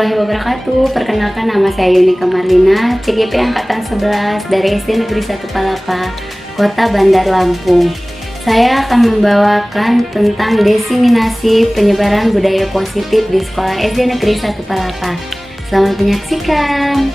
warahmatullahi wabarakatuh. Perkenalkan, nama saya Yunika Marlina, CGP Angkatan 11 dari SD Negeri 1 Palapa, Kota Bandar Lampung. Saya akan membawakan tentang diseminasi penyebaran budaya positif di sekolah SD Negeri 1 Palapa. Selamat menyaksikan.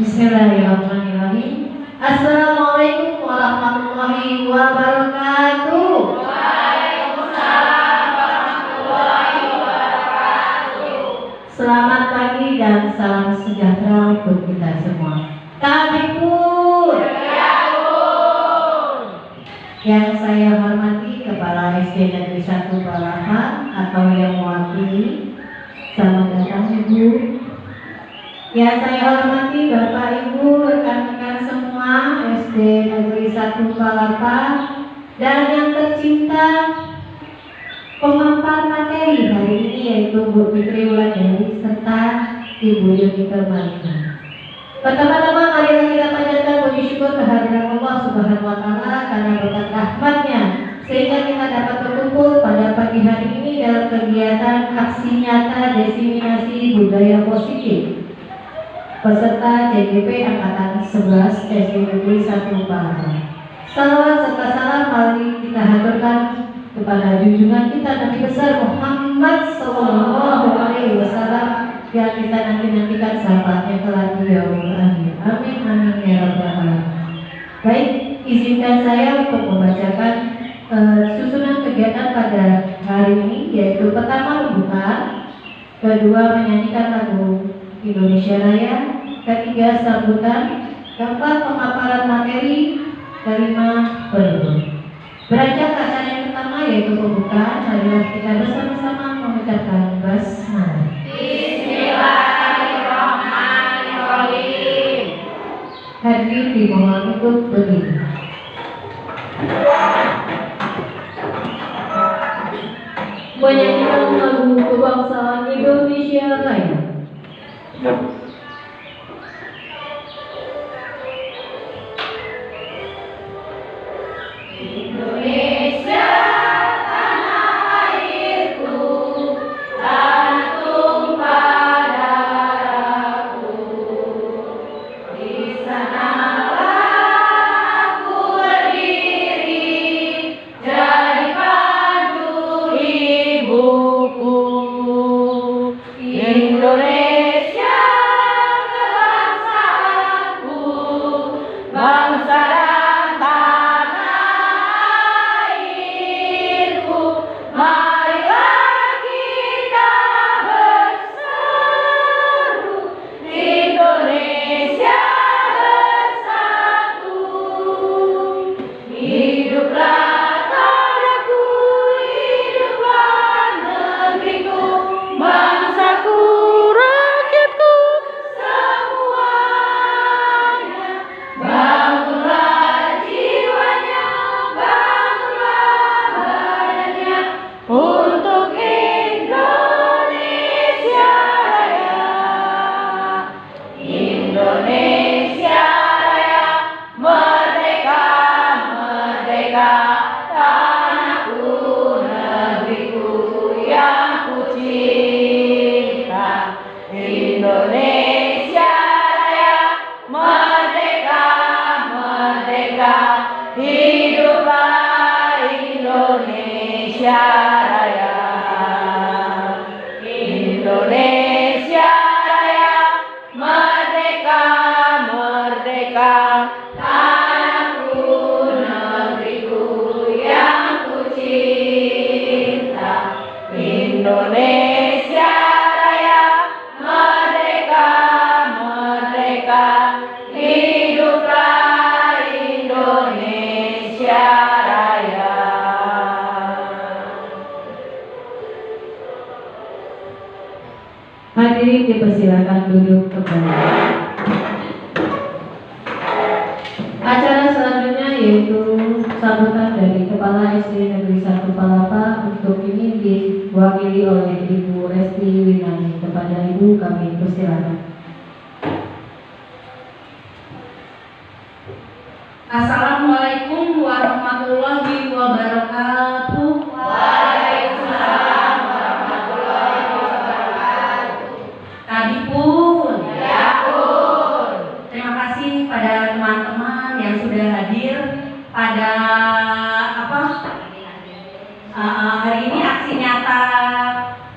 Bismillahirrahmanirrahim. Assalamualaikum warahmatullahi wabarakatuh. Waalaikumsalam warahmatullahi wabarakatuh. Selamat pagi dan salam sejahtera untuk kita semua. Tabipun. Yang saya hormati Kepala SD Negeri 1 Palapa atau yang mewakili. Selamat datang Ibu. Yang saya hormati Bapak Ibu, rekan-rekan semua SD Negeri 1 Palapa, dan yang tercinta pemampar materi hari ini yaitu Bu Fitri Wulandari serta Ibu Yunika Marlina. Pertama-tama marilah kita panjatkan puji syukur kehadiran Allah Subhanahu wa Ta'ala karena berkat rahmat-Nya sehingga kita dapat berkumpul pada pagi hari ini dalam kegiatan aksi nyata diseminasi budaya positif peserta CGP Angkatan 11 SD Negeri 1 Palapa. Salawat serta salam mari kita haturkan kepada junjungan kita Nabi besar Muhammad Sallallahu Alaihi Wasallam yang kita nanti-nantikan sahabatnya kelak di yaumul akhir. Amin amin ya rabbal alamin. Baik, izinkan saya untuk membacakan susunan kegiatan pada hari ini, yaitu pertama membuka, kedua menyanyikan lagu Indonesia Raya, ketiga sambutan, keempat pemaparan materi, kelima penutup. Beranjak ke acara yang pertama yaitu pembukaan, marilah kita bersama-sama mengucapkan basmalah. Bismillahirrahmanirrahim. Hadirin dimohon untuk berdiri. Menyanyikan lagu kebangsaan Indonesia Raya. Indonesia, tanah airku, tanah tumpah darahku. Di sanalah aku berdiri, jadi pandu ibuku. Indonesia, Hadirin dipersilakan duduk kembali. Acara selanjutnya yaitu sambutan dari Kepala SD Negeri 1 Palapa. Untuk ini diwakili oleh Ibu Resti Winani. Kepada Ibu kami persilakan. Assalamualaikum warahmatullahi wabarakatuh. Waalaikumsalam warahmatullahi wabarakatuh. Tadi pun. Ya pun. Terima kasih pada teman-teman yang sudah hadir pada hari ini aksi nyata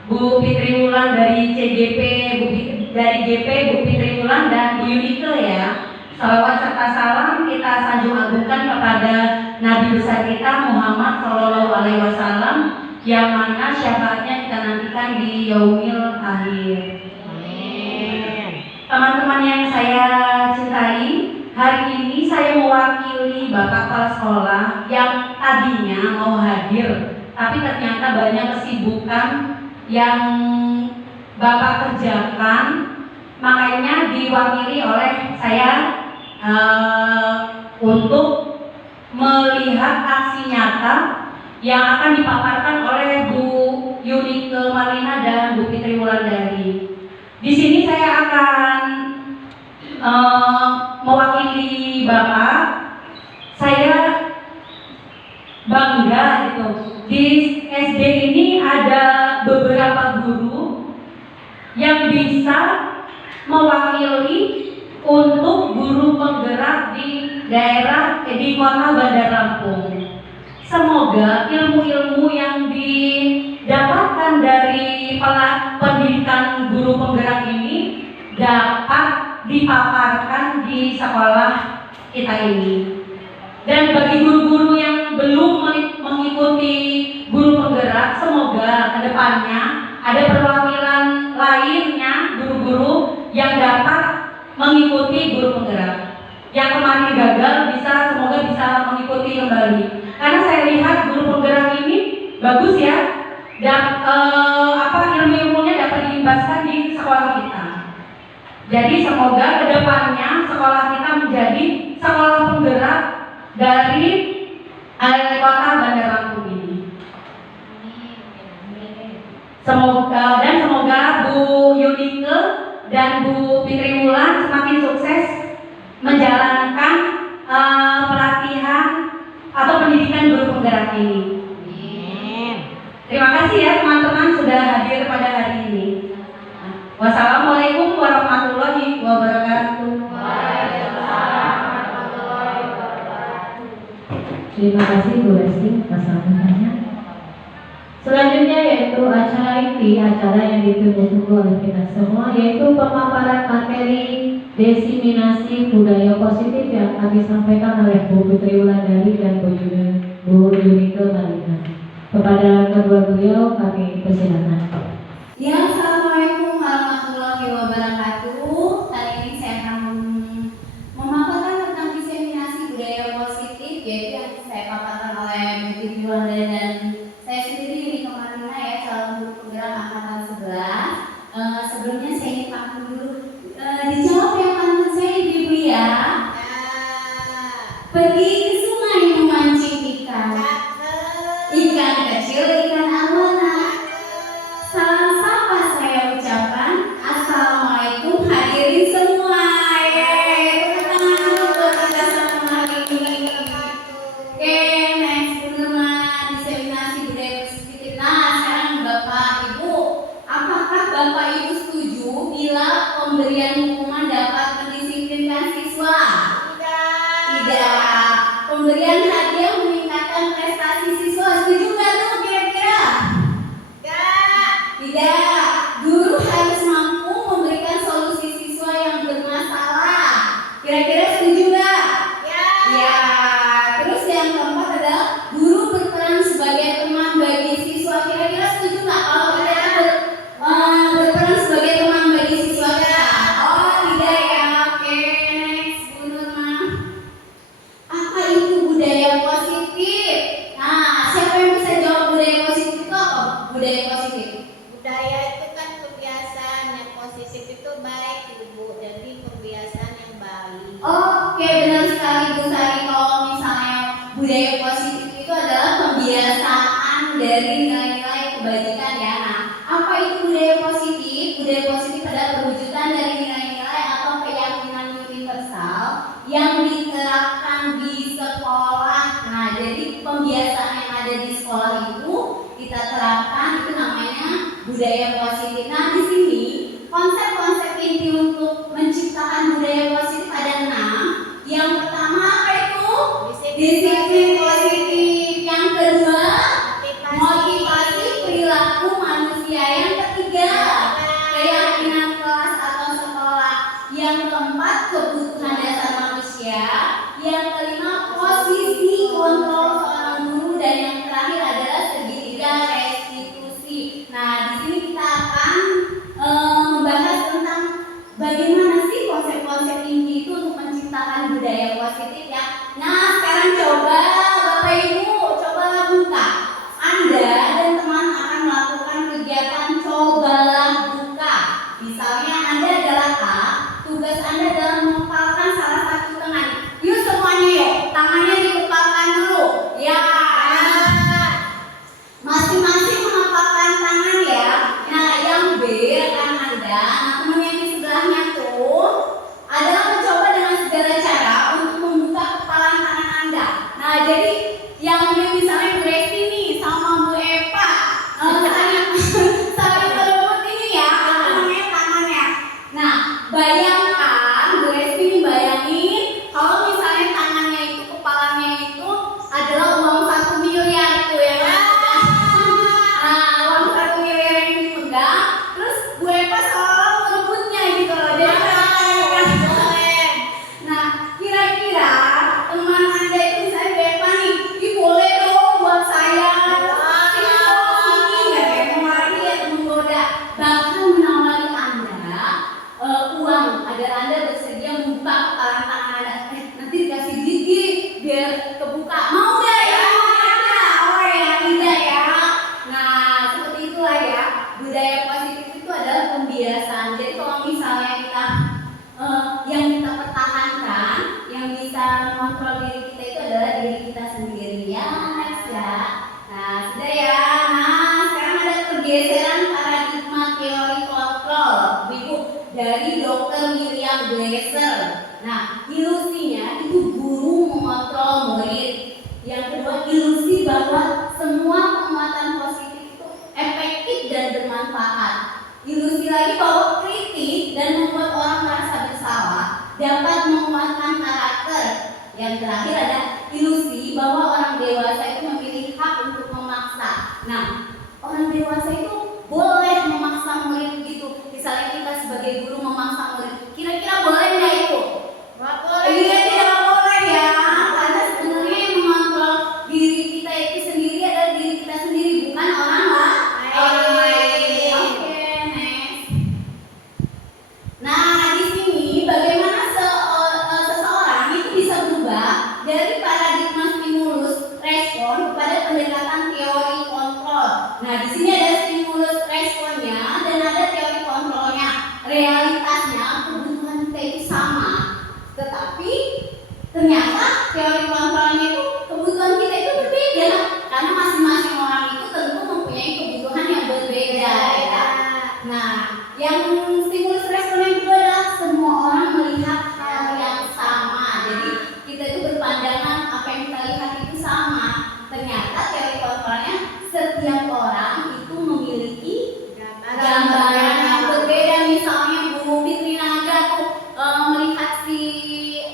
Bu Fitri Wulan dari CGP, dari GP Bu Fitri Wulan dan Bu Yunike ya. Salawat serta salam kita sanjung agungkan kepada Nabi besar kita Muhammad Shallallahu Alaihi Wasallam yang mana syafaatnya kita nantikan di yaumil akhir. Teman-teman yang saya cintai, hari ini saya mewakili Bapak Kepala Sekolah yang tadinya mau hadir, tapi ternyata banyak kesibukan yang Bapak kerjakan, makanya diwakili oleh saya untuk melihat aksi nyata yang akan dipaparkan oleh Bu Yunike Marlina dan Bu Fitri Wulandari. Di sini saya akan mewakili Bapak. Saya bangga gitu. Di SD ini ada beberapa guru yang bisa mewakili untuk guru penggerak di daerah di kota Bandar Lampung. Semoga ilmu-ilmu yang didapatkan dari pendidikan guru penggerak ini dapat dipaparkan di sekolah kita ini. Dan bagi guru-guru yang belum mengikuti guru penggerak, semoga kedepannya ada perwakilan lainnya guru-guru yang dapat mengikuti guru penggerak. Yang kemarin gagal semoga bisa mengikuti kembali. Karena saya lihat guru penggerak ini bagus ya, dan ilmu-ilmunya dapat diimbaskan di sekolah kita. Jadi semoga kedepannya sekolah kita menjadi sekolah penggerak dari kota Bandar Lampung ini. Semoga Bu Yunike dan Bu Fitri Wulan semakin sukses menjalankan pelatihan atau pendidikan guru penggerak ini. Terima kasih ya teman-teman sudah hadir pada hari ini. Wassalamualaikum warahmatullahi wabarakatuh. Terima kasih Bu Resti atas sambutannya. Selanjutnya yaitu acara inti, acara yang ditunggu-tunggu oleh kita semua, yaitu pemaparan materi diseminasi budaya positif yang akan disampaikan oleh Bu Fitri Wulandari dan Bu Yunike Marlina. Kepada kedua beliau kami persilakan. Ya, assalamualaikum warahmatullahi wabarakatuh. Kali ini saya akan memaparkan tentang diseminasi budaya positif, yaitu yang saya paparkan oleh Bu Fitri Wulandari dan saya sendiri Yunike Marlina ya, calon guru penggerak angkatan 11. Sebelumnya saya ingin pamit dulu. Dijawab ya pantun saya ibu ya. Pergi ke sungai memancing ikan. Ikan kecil, ikan arowana. Salam sapa saya ucapkan. Assalamualaikum hadirin semua. Tepuk tangan dulu buat kita semua hari ini. Oke, next penerima diseminasi budaya positif. Nah, sekarang Bapak Ibu, apakah Bapak Ibu setuju bila pemberian hukuman dapat mendisiplinkan siswa? Tidak. Pemberian hadiah meningkatkan prestasi siswa. Setuju nggak tuh kira-kira? Tidak. Guru harus mampu memberikan solusi siswa yang bermasalah. Kira-kira setuju nggak? Ya. Terus yang keempat adalah guru berperan sebagai teman bagi siswa. Kira-kira setuju nggak kalau kita berperan sebagai teman bagi siswa kita? Oh tidak ya. Oke, next Bu Nurma. Apa itu budaya positif? Nah, siapa yang bisa jawab budaya positif itu apa? Budaya positif. Budaya budaya positif. Nah, di sini konsep-konsep inti untuk menciptakan budaya positif ada 6. Yang pertama apa itu? Disiplin positif. Yang kedua, motivasi perilaku manusia. Yang ketiga, keyakinan kelas atau sekolah. Yang keempat, kebutuhan dasar manusia. Yang kelima, posisi kontrol seorang guru. Dan yang terakhir adalah segitiga restitusi. Nah, di sini kita akan membahas tentang bagaimana sih konsep-konsep inti itu untuk menciptakan budaya positif ya. Nah, sekarang coba Bapak Ibu coba buka. Anda dan teman akan melakukan kegiatan cobalah buka. Misalnya Anda adalah A, tugas Anda adalah mengepalkan salah satu tangan. Yuk semuanya yuk, tangannya dikepalkan dulu. Ya. Masing-masing mengepalkan tangan ya. Nah, yang B rekan Anda, teman yang di sebelahnya tuh adalah mencoba dengan segala cara untuk membuka kepalan tangan Anda. Nah, jadi yang B misalnya Bu Resti nih sama Bu Eva, saling berebut ini ya, tangannya. Nah, bayangkan Bu Resti nih bayangin kalau misalnya tangannya itu, kepalanya itu adalah uang 1 miliar tuh ya kan? Nah, uang 1 miliar yang dipegang, terus Bu Eva seolah merebutnya gitu loh. Jadi nah, kira-kira teman Anda itu misalnya Bu Eva nih, "Ih, boleh dong buat saya." Ini nggak kayak memarahi atau menggoda, bahkan menawari Anda uang agar Anda bersedia membuka kepalan tangan Anda. Nanti dikasih gigi biar kebuka. Mau nggak ya? Oh ya, tidak ya. Nah, seperti itulah ya. Budaya positif itu adalah pembiasaan. Jadi kalau misalnya kita yang kita pertahankan, yang bisa mengontrol diri kita itu adalah diri kita sendiri ya, next ya. Nah, sudah ya. Nah, sekarang ada pergeseran paradigma teori kontrol, Ibu, dari Dr. William Glasser. Nah, ilusinya itu guru mengontrol murid. Yang kedua, ilusi bahwa semua penguatan positif itu efektif dan bermanfaat. Ilusi lagi bahwa kritik dan membuat orang merasa bersalah dapat menguatkan karakter. Yang terakhir ada ilusi bahwa orang dewasa itu memiliki hak untuk memaksa. Nah, orang dewasa itu boleh memaksa murid gitu. Misalnya kita sebagai guru memaksa murid, kira-kira boleh nggak itu? Nggak boleh. Iya, tidak boleh ya. Karena sebenarnya yang mengontrol diri kita itu sendiri adalah diri kita sendiri, bukan orang lain. Oke, next. Nah, di sini bagaimana seseorang itu bisa berubah dari paradigma stimulus respon kepada pendekatan teori kontrol. Nah, di sini ada stimulus responnya dan ada teori kontrolnya. Realitasnya kebutuhan kita itu sama, tetapi ternyata teori kontrolnya itu kebutuhan kita itu berbeda karena masing-masing orang itu tentu mempunyai kebutuhan yang berbeda ya. Nah, yang stimulus respon yang kedua adalah semua orang melihat hal yang sama. Jadi kita itu berpandangan apa yang kita lihat itu sama. Ternyata teori kontrolnya setiap orang itu memiliki gambaran yang berbeda. Misalnya Bu Fitri Naga tuh melihat si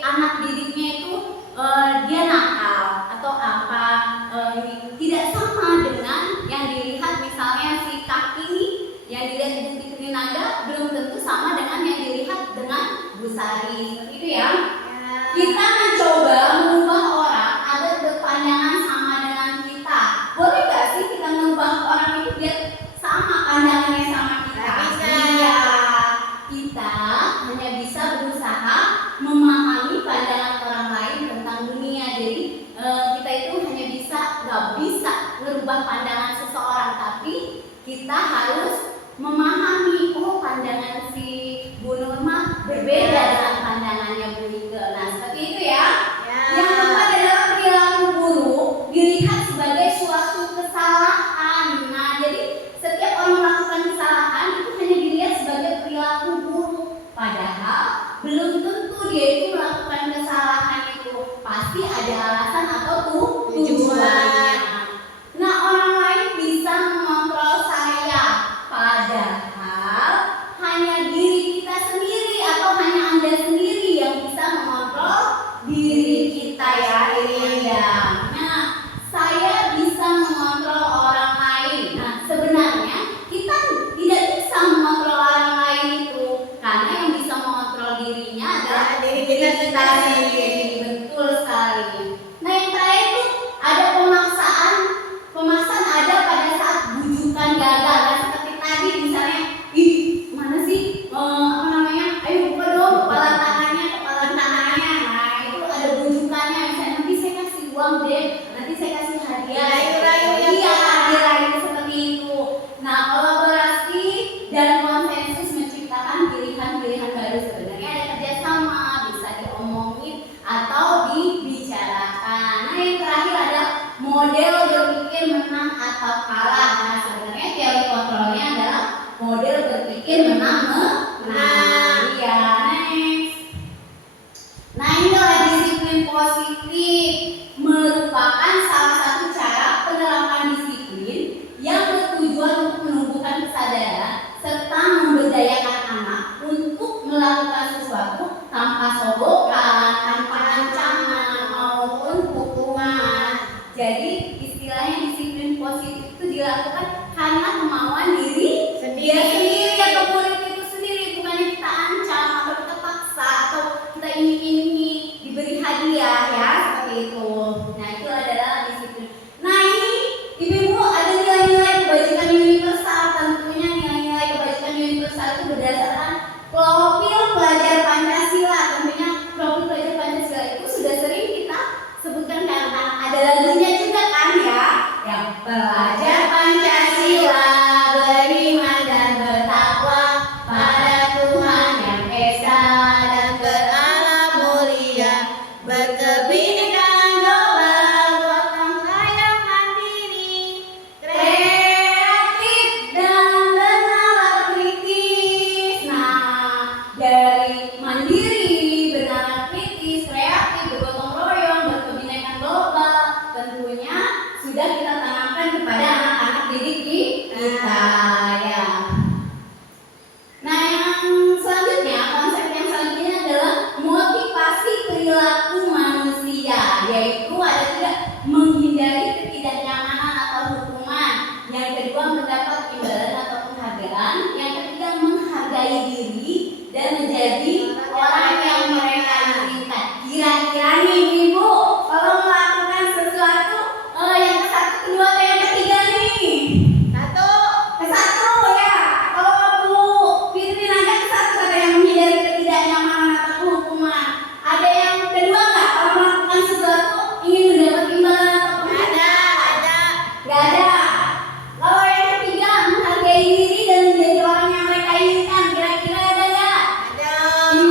anak didiknya itu dia nakal atau apa, tidak sama dengan yang dilihat misalnya si kaki nih, yang dilihat Bu Fitri Naga belum tentu sama dengan yang dilihat dengan Bu Sari. Seperti itu ya. Kita mencoba mengubah orang agar berpandangan sama dengan kita. Boleh gak sih kita mengubah orang itu biar sama pandangannya sama kita? Iya. Kita hanya bisa berusaha memahami pandangan orang lain tentang dunia. Jadi kita itu hanya nggak bisa merubah pandangan seseorang, tapi kita harus memahami, oh pandangan si Bu Nurma berbeda dengan pandangannya Bu Nike. Nah, seperti itu ya. Yang keempat adalah perilaku buruk dilihat sebagai suatu kesalahan. Nah, jadi setiap orang melakukan kesalahan itu hanya dilihat sebagai perilaku buruk. Padahal belum tentu dia itu melakukan kesalahan itu. Pasti ada alasan atau tujuan. Nah, orang lain bisa mengontrol saya. model berpikir menang. Iya, next. Nah, inilah disiplin positif merupakan salah satu cara penerapan disiplin yang bertujuan untuk menumbuhkan kesadaran serta memberdayakan anak untuk melakukan sesuatu tanpa sogokan, tanpa ancaman maupun hukuman. Jadi istilahnya disiplin positif itu dilakukan karena kemauan diri sendiri atau murid itu sendiri, bukannya kita ancam atau kita paksa atau kita iming-imingi diberi hadiah ya, seperti itu. Nah, itu adalah disiplin. Nah, ini ibu-ibu ada nilai-nilai kebajikan universal. Tentunya nilai-nilai kebajikan universal itu berdasarkan profil pelajar Pancasila. Tentunya profil pelajar Pancasila itu sudah sering kita sebutkan karena ada lagunya juga kan ya, yang pelajar Pancasila beriman dan bertakwa pada Tuhan yang esa dan beralam mulia, berkebinekaan global, gotong royong mandiri, kreatif dan bernalar kritis. Nah, dari mandiri, bernalar kritis, kreatif, bergotong royong, berkebinekaan global, tentunya sudah kita tanamkan kepada anak-anak didik kita ya. Nah, yang selanjutnya, konsep yang selanjutnya adalah motivasi perilaku manusia, yaitu ada juga menghindari ketidaknyamanan atau hukuman. Yang kedua, mendapat imbalan atau penghargaan. Yang ketiga, menghargai diri dan menjadi orang yang mereka inginkan. Kira-kira nih ibu, kalau melakukan sesuatu yang ke satu, kedua, atau yang ketiga nih? Ke satu ya. Kalau Bu Fitri nanya ke satu, kata yang menghindari ketidaknyamanan atau hukuman. Ada yang kedua nggak? Kalau melakukan sesuatu ingin mendapat imbalan atau penghargaan? Nggak ada. Kalau yang ketiga, menghargai diri dan menjadi orang yang mereka inginkan. Kira-kira ada nggak?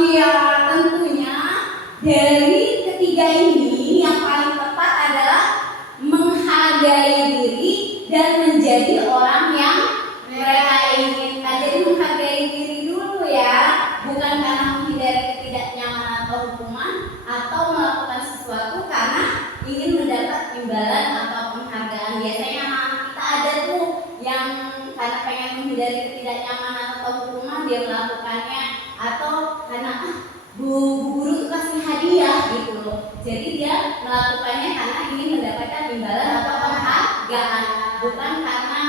Iya, tentunya dari ketiga ini yang paling tepat adalah menghargai diri dan menjadi orang yang mereka inginkan. Jadi menghargai diri dulu ya, bukan karena menghindari ketidaknyamanan atau hukuman atau melakukan sesuatu karena ingin mendapat imbalan atau penghargaan. Biasanya anak-anak kita ada tuh yang karena pengen menghindari ketidaknyamanan atau hukuman dia melakukannya, atau karena bu guru tuh kasih hadiah gitu loh. Jadi dia melakukannya karena ingin mendapatkan imbalan atau penghargaan, bukan karena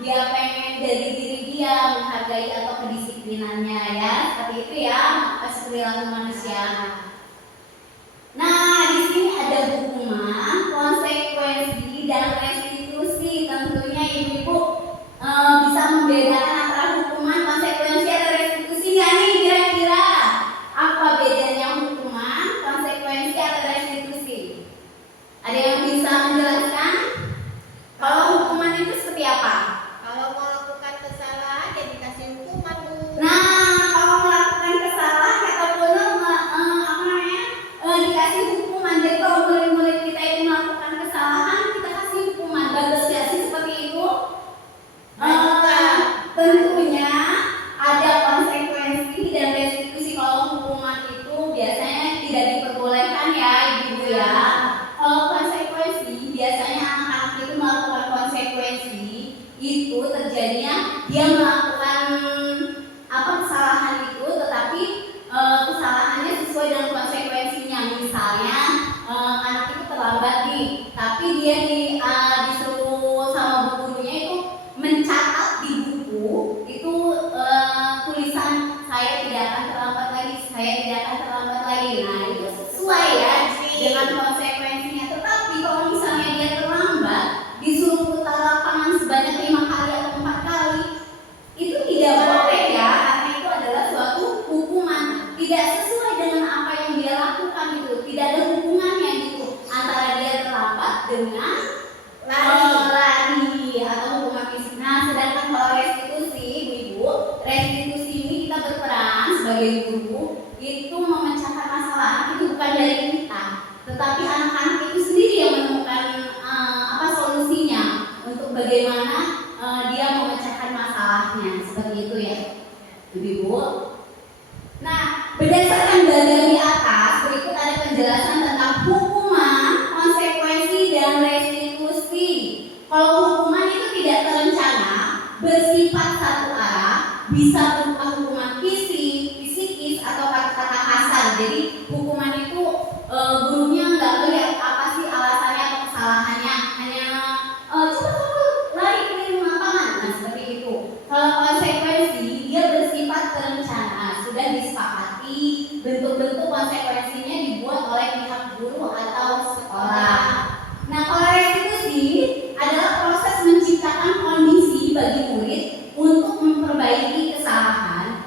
dia pengen dari diri dia menghargai atau kedisiplinannya ya. Seperti itu ya, perilaku manusia. Nah, di sini ada hukuman, konsekuensi dan restitusi. Tentunya ibu-ibu bisa membedakan antara hukuman, konsekuensi, atau restitusi nggak nih kira-kira? Apa bedanya hukuman, konsekuensi, atau restitusi? Ada yang bisa menjelaskan? Kalau hukuman itu seperti apa? Kalau melakukan kesalahan ya dikasih hukuman, Bu. Nah, kalau melakukan kesalahan ataupun dikasih hukuman. Jadi kalau murid-murid kita itu melakukan kesalahan, kita kasih hukuman. Bagus ya sih seperti itu? Tentunya ada konsekuensi dan restitusi. Kalau hukuman itu biasanya tidak diperbolehkan ya ibu ya. Kalau konsekuensi biasanya anak-anak itu melakukan konsekuensi itu terjadinya dia melakukan kesalahan itu, tetapi kesalahannya sesuai dengan konsekuensinya. Misalnya anak itu terlambat nih, tapi dia disuruh sama bu gurunya itu mencatat di buku itu tulisan saya tidak akan terlambat lagi, saya tidak akan terlambat lagi. Nah, itu sesuai ya dengan konsekuensinya. Tetapi kalau misalnya dia terlambat disuruh putar lapangan sebanyak 5 kali atau 4 kali, itu tidak boleh ya, karena itu adalah suatu hukuman. Tidak sesuai dengan apa yang dia lakukan itu. Tidak ada hubungannya gitu antara dia terlambat dengan lari atau hukuman fisik. Nah, sedangkan kalau restitusi, ibu, restitusi ini kita berperan sebagai guru itu memecahkan masalah. Itu bukan dari kita, tetapi anak-anak itu sendiri yang menemukan solusinya untuk bagaimana dia memecahkan masalahnya seperti begitu ya, Ibu. Nah, berdasarkan dalil di atas, berikut ada penjelasan tentang hukuman, konsekuensi, dan restitusi. Kalau hukuman itu tidak terencana, bersifat satu arah, bisa berupa hukuman fisikis atau kata-kata kasar. Jadi hukuman itu gurunya nggak melihat apa sih alasannya atau kesalahannya, hanya coba kamu lari keliling lapangan, nah seperti itu. Kalau konsekuensi dia bersifat terencana, sudah disepakati, bentuk-bentuk konsekuensinya dibuat oleh pihak guru atau sekolah. Nah, kalau restitusi adalah proses menciptakan kondisi bagi murid untuk memperbaiki kesalahan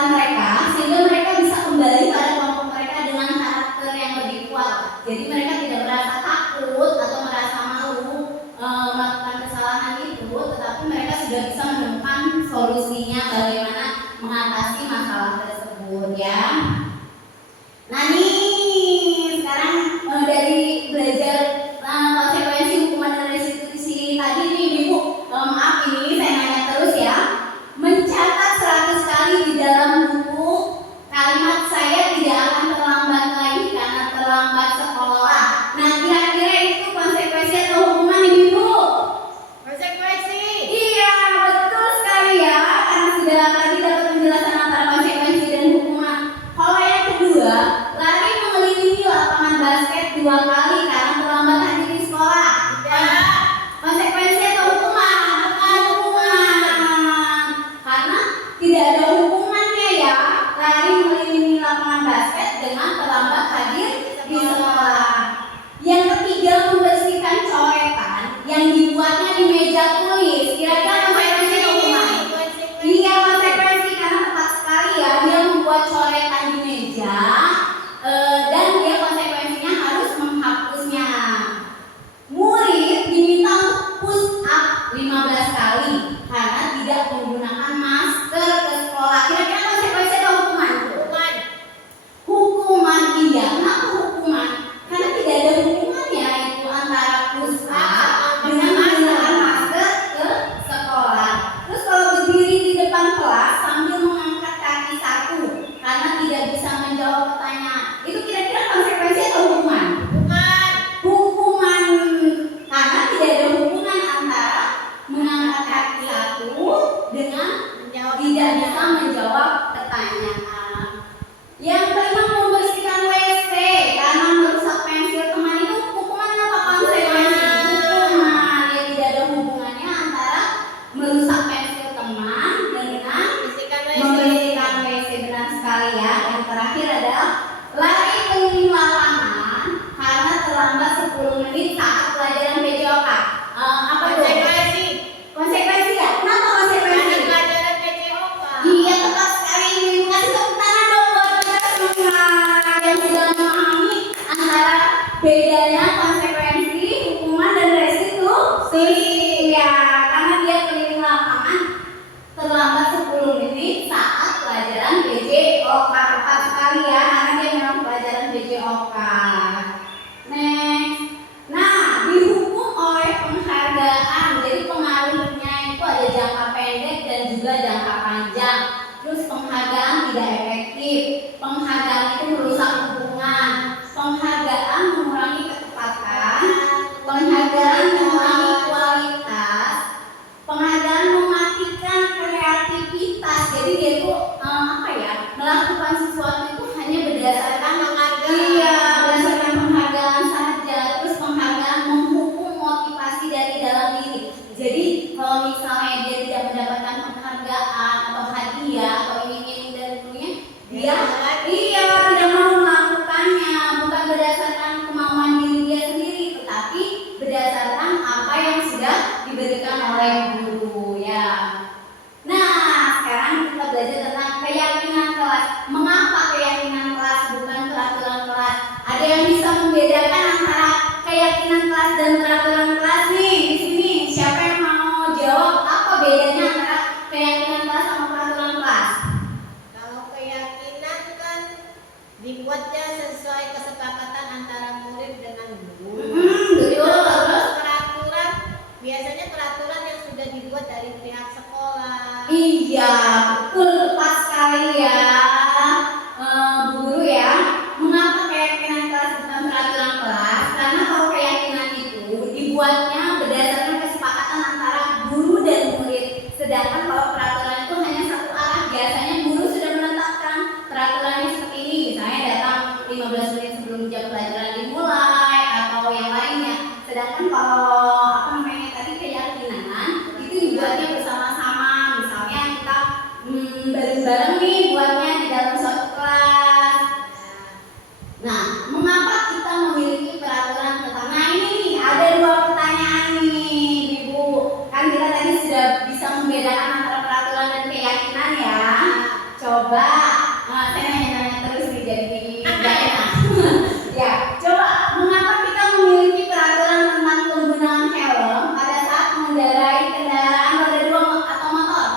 mereka sehingga mereka bisa kembali pada kelompok mereka dengan karakter yang lebih kuat. Jadi mereka tidak merasa takut atau merasa malu melakukan kesalahan itu, tetapi mereka sudah bisa menemukan solusinya bagaimana mengatasi masalah tersebut ya. Nah nih sekarang dari belajar konsekuensi hukuman dan restitusi tadi nih Ibu, maaf ini saya nanya terus ya. Mencatat 100 kali di dalam buku kalimat saya tidak akan terlambat lagi karena terlambat sekolah. Nah kira-kira itu konsekuensi atau hukuman Ibu? Konsekuensi. Iya betul sekali ya, karena sudah tadi dapat penjelasan antara konsekuensi dan hukuman. Kalau yang kedua, lari mengelilingi lapangan basket 2 kali karena terlambat hadir di sekolah. Tidak. Konsekuensi atau hukuman? Hukuman. Karena tidak ada hukumannya ya, lari mengelilingi lapangan basket dengan terlambat hadir di sekolah. Yang ketiga, membersihkan coretan yang dibuatnya di meja tulis. Kira-kira konsekuensi atau hukuman? Iya konsekuensi, karena tepat sekali ya, dia membuat coretan di meja dan dia konsekuensinya harus menghapusnya. Murid diminta untuk push up 15 kali karena tidak menggunakan masker ke sekolah. Kira-kira konsekuensi atau hukuman? Hukuman. Hukuman, iya. Kenapa hukuman? Karena tidak ada hubungannya itu antara push up dengan menggunakan masker ke sekolah. Terus kalau berdiri di depan kelas sambil mengangkat kaki satu karena tidak bisa menjawab pertanyaan, itu kira-kira konsekuensi atau hukuman? Hukuman. Hukuman, karena tidak ada hubungan antara mengangkat kaki satu dengan tidak bisa menjawab pertanyaan. Yang kelima, membersihkan WC karena merusak pensil teman, itu hukuman apa konsekuensi? Hukuman, ya tidak ada hubungannya antara merusak pensil teman dengan Bersihkan membersihkan WC. Benar sekali ya. Yang terakhir adalah lari keliling lapangan karena terlambat 10 menit saat pelajaran PJOK. Apa tuh? Konsekuensi. Konsekuensi ya? Kenapa konsekuensi? Pelajaran PJOK. Iya tepat sekali. Terima kasih tepuk tangan dong buat kita semua yang sudah memahami antara bedanya konsekuensi, hukuman dan restitusi. Ya, karena dia keliling lapangan terlambat 10 menit saat pelajaran PJOK. Tepat sekali ya, karena dia memang pelajaran PJOK. Next. Nah, dihukum oleh penghargaan. Jadi pengaruhnya itu ada jangka pendek dan juga jangka panjang. Terus penghargaan tidak efektif. Penghargaan itu merusak hubungan. Penghargaan mengurangi ketepatan. Penghargaan mengurangi kualitas. Penghargaan mematikan kreativitas. Jadi dia itu melakukan sesuatu itu hanya berdasarkan berdasarkan penghargaan saja. Terus penghargaan menghukum motivasi dari dalam diri. Jadi kalau misalnya dia tidak mendapatkan penghargaan atau hadiah atau iming-iming dari gurunya, dia Iya, betul, tepat sekali ya, Bu Guru ya. Mengapa keyakinan kelas bukan peraturan kelas? Karena kalau keyakinan itu dibuatnya berdasarkan kesepakatan antara guru dan murid. Sedangkan kalau peraturan itu hanya satu arah, biasanya guru sudah menetapkan peraturannya seperti ini. Misalnya datang 15 menit sebelum jam pelajaran dimulai atau yang lainnya. Sedangkan kalau tadi keyakinan itu dibuatnya bersama-sama. Misalnya kita bareng-bareng nih buatnya di dalam suatu kelas. Nah, mengapa kita memiliki peraturan tentang? Nah ini nih ada dua pertanyaan nih, Ibu. Kan kita tadi sudah bisa membedakan antara peraturan dan keyakinan ya. Coba, saya nanya-nanya terus nih jadi nggak enak. Ya, coba mengapa kita memiliki peraturan tentang penggunaan helm pada saat mengendarai kendaraan roda 2 atau motor?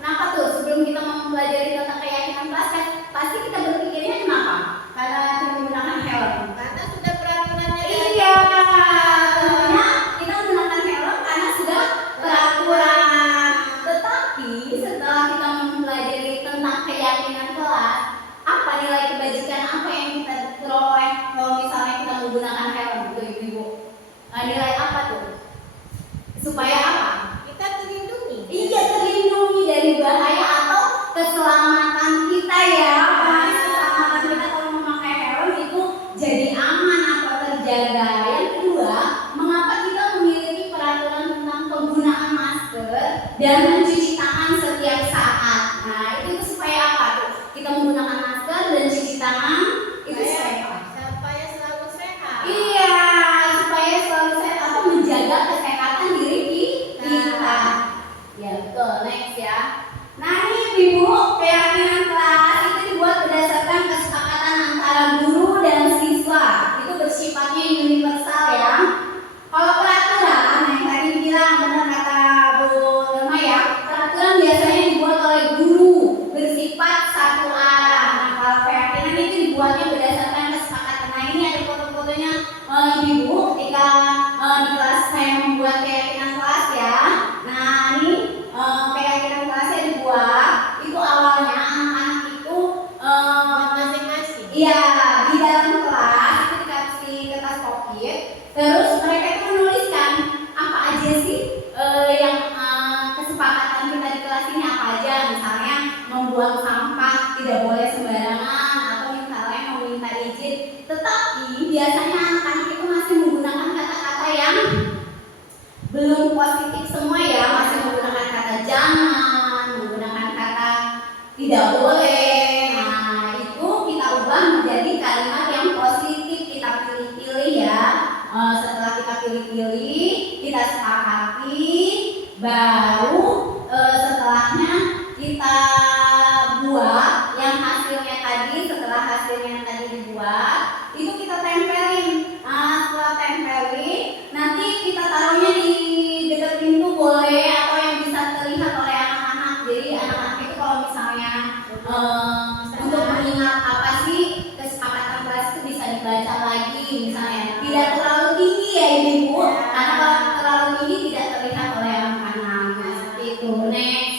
Kenapa tuh? Sebelum kita mempelajari tentang keyakinan kelas, pasti kita berpikirnya kenapa? Karena kita menggunakan helm. Karena sudah peraturannya. Iya, tentunya kita menggunakan helm karena sudah peraturan. Tetapi setelah kita mempelajari tentang keyakinan kelas, apa nilai kebajikan apa yang kita peroleh kalau misalnya kita menggunakan helm, gitu Ibu? Nilai apa tuh? Supaya apa? Kita terlindungi. Iya, terlindungi dari bahaya atau keselamatan kita ya. Keselamatan kita kalau memakai helm itu jadi aman atau terjaga. Yang kedua, mengapa kita memiliki peraturan tentang penggunaan masker dan mencuci tangan setiap saat? Nah, itu supaya apa tuh? Kita menggunakan masker dan cuci tangan itu supaya apa? Supaya selalu sehat. Iya, supaya selalu sehat atau menjaga kesehatan diri kita. Ya betul, next ya. Nah ini Ibu, keyakinan kelas itu dibuat berdasarkan kesepakatan antara guru dan siswa. Itu bersifatnya universal ya. Kalau peraturan, yang tadi bilang benar kata Bu Norma ya, peraturan biasanya dibuat oleh guru bersifat satu arah. Nah kalau keyakinan itu dibuatnya berdasarkan kesepakatan. Nah ini ada foto-fotonya Ibu ketika di kelas saya membuat keyakinan kelas ya. Nah ini keyakinan kelasnya dibuat. Itu awalnya anak-anak itu Masing-masing. iya di dalam kelas itu dikasih kertas pocket. Terus mereka itu menuliskan apa aja sih yang kesepakatan kita di kelas ini apa aja. Misalnya membuang sampah tidak boleh sembarangan atau misalnya meminta izin. Tetapi biasanya anak-anak itu masih menggunakan kata-kata yang belum positif semua ya, masih menggunakan kata jangan, menggunakan kata tidak boleh. Nah itu kita ubah menjadi kalimat yang positif, kita pilih-pilih ya. Setelah kita pilih-pilih, kita sepakati, baru setelahnya kita buat yang hasilnya tadi. Setelah hasilnya tadi dibuat, itu kita tempelin. Nah setelah tempelin, nanti kita taruhnya di dekat pintu boleh atau yang bisa terlihat oleh anak-anak. Jadi anak-anak itu kalau misalnya untuk mengingat apa sih kesepakatan kelas itu bisa dibaca lagi. Misalnya tidak terlalu tinggi ya Ibu, karena kalau terlalu tinggi tidak terlihat oleh anak-anak. Nah seperti itu. Next.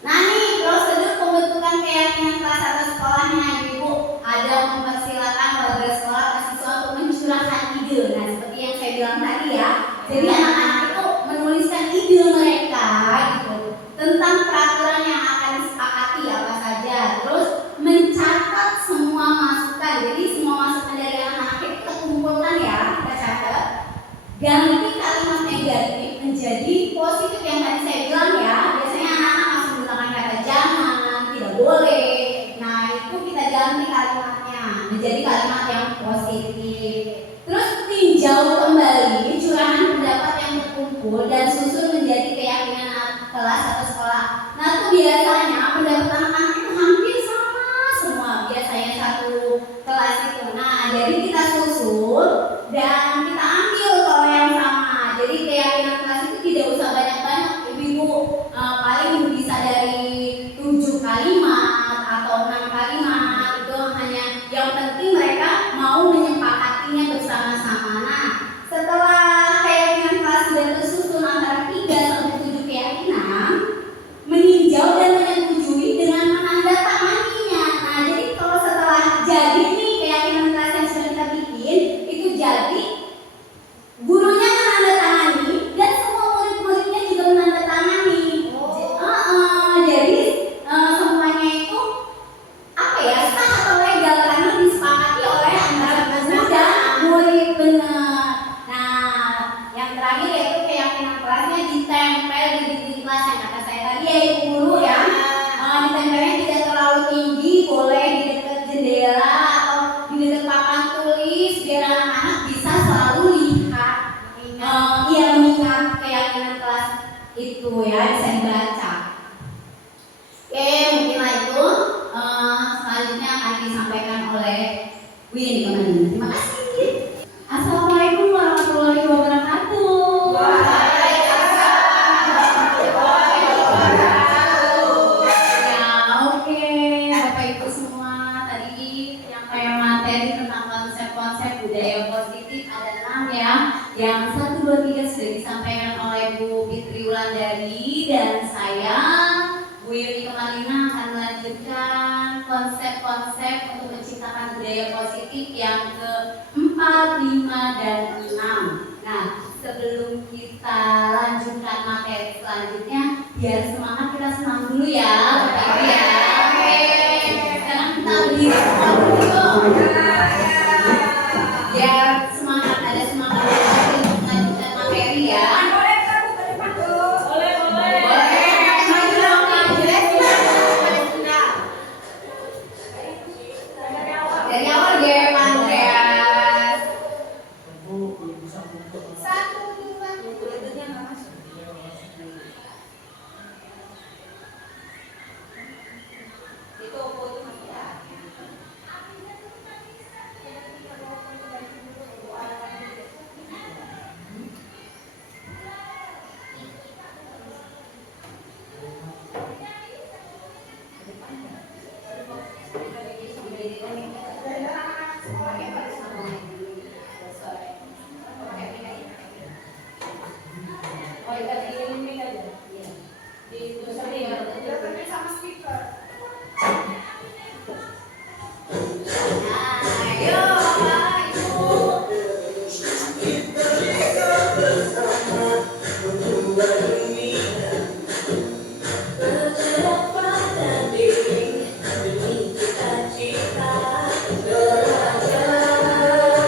Nah nih prosedur pembentukan keyakinan kelas atau sekolahnya Ibu. Ada mempersilakan warga sekolah atau siswa untuk mencurahkan ide. Nah seperti yang saya bilang tadi ya. Jadi anak-anak itu menuliskan ide mereka gitu tentang peraturan yang akan disepakati apa saja. Terus mencatat semua masukan. Jadi semua masukan dari anak-anak itu kita kumpulkan ya, kita catat. Ganti kalimat negatif menjadi positif yang tadi saya bilang ya. Biasanya anak-anak masih menggunakan kata jangan, tidak boleh. Nah itu kita ganti kalimatnya menjadi kalimat yang positif. Terus tinjau kembali curahan pendapat yang terkumpul dan susun menjadi keyakinan kelas atau sekolah. Nah itu biasanya pendapat anak-anak itu hampir sama semua. Biasanya satu kelas itu. Nah jadi kita susun dan kita ambil kalau yang sama. Jadi keyakinan kelas itu tidak usah banyak-banyak Ibu. Paling bisa dari 7 kalimat atau 6 kalimat. Itu hanya yang penting mereka ya, bisa dibaca. Oke, mungkinlah itu selanjutnya akan disampaikan oleh Bu Yeni Kamalina. Terima kasih. Assalamualaikum warahmatullahi wabarakatuh. Ya, oke, Bapak Ibu semua, tadi yang kayak materi tentang konsep-konsep budaya positif ada 6 ya. Yang 1, 2, 3 sudah disampaikan oleh Bu Fitri Wulandari dan saya Bu Yuni Kamalina akan melanjutkan konsep-konsep untuk menciptakan budaya positif yang ke-4, 5, dan 6. Nah, sebelum kita lanjutkan materi selanjutnya, biar semangat kita senam dulu ya, Bapak Ibu ya. Oke, sekarang kita berdiri semua dulu. Biar semangat, ada semangat untuk melanjutkan materi ya. Dari awal dia Andreas. Satu, dua, Itu foto masih ada. Oh, kita bikin mic aja. Iya. Di tulisan ya. sama speaker. Ayo, Ibu. Bergerak pada diri demi cita-cita berharga.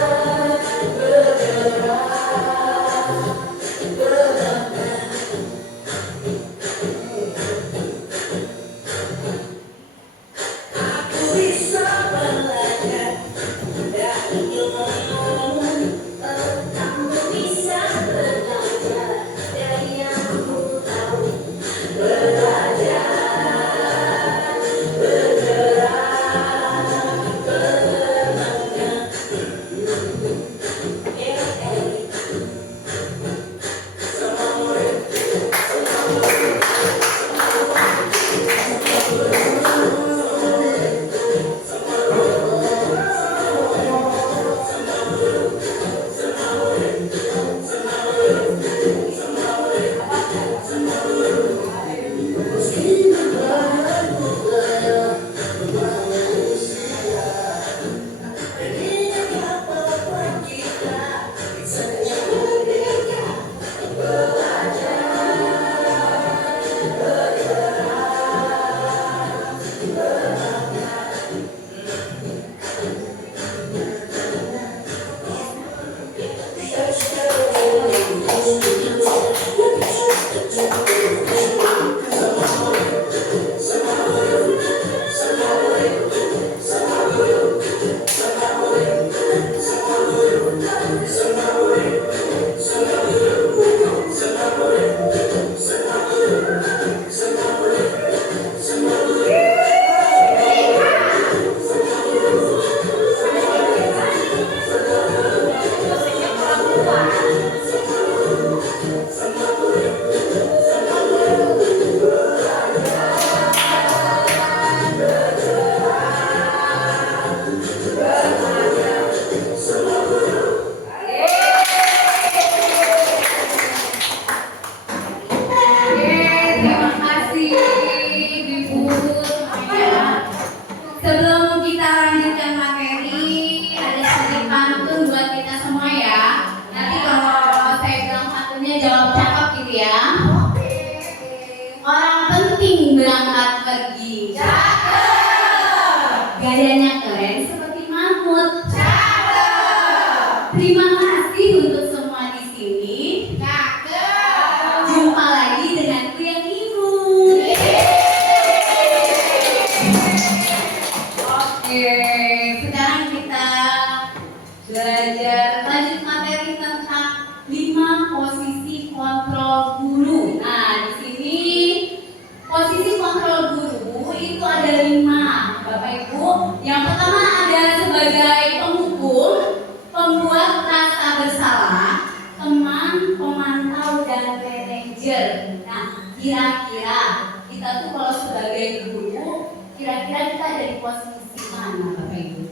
sebagai guru, kira-kira kita ada di posisi mana Bapak Ibu?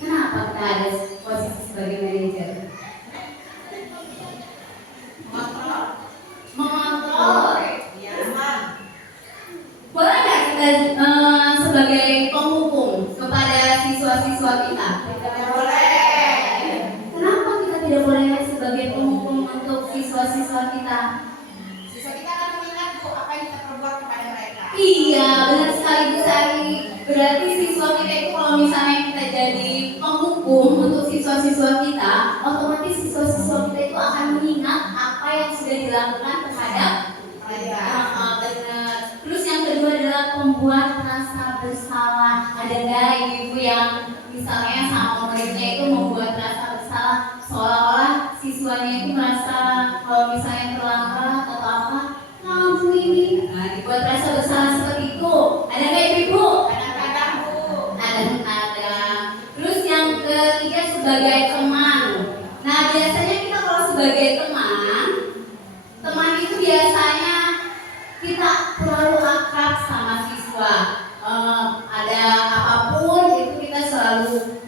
Kenapa kita ada posisi sebagai manajer? Mengontrol. Boleh nggak kita sebagai penghukum kepada siswa-siswa kita? Kenapa kita tidak boleh sebagai penghukum untuk siswa-siswa kita? Siswa kita akan mengingat Bu apa yang kita perbuat kepada mereka. Iya, benar sekali Bu Sari. Berarti siswa kita itu kalau misalnya kita jadi penghukum untuk siswa-siswa kita, otomatis siswa-siswa kita itu akan mengingat apa yang sudah dilakukan terhadap mereka. Benar. Terus yang kedua adalah membuat rasa bersalah. Ada nggak ibu yang misalnya sama muridnya itu membuat rasa bersalah, seolah-olah siswanya itu merasa kalau misalnya terlambat atau apa, kamu ini, nah dibuat rasa bersalah seperti itu. Ada nggak ibu? Kadang-kadang Bu. Ada. Terus yang ketiga sebagai teman. Nah biasanya kita kalau sebagai teman itu biasanya kita terlalu akrab sama siswa. Ada apapun itu kita selalu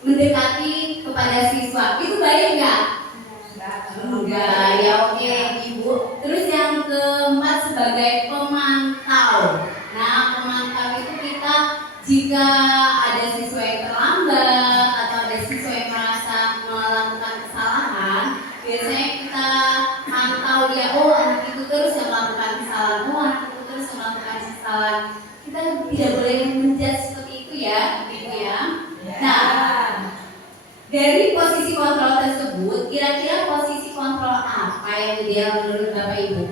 mendekati kepada siswa. Itu baik nggak? Enggak, ya oke Ibu. Terus yang keempat sebagai pemantau. Nah, pemantau itu kita jika ada siswa yang terlambat atau ada siswa yang merasa melakukan kesalahan, biasanya kita mantau dia, oh anak itu terus yang melakukan kesalahan, oh anak itu terus yang melakukan kesalahan. Kita tidak boleh menjudge seperti itu ya, Ibu ya. Nah, dari posisi kontrol tersebut, kira-kira posisi kontrol apa yang ideal menurut Bapak Ibu?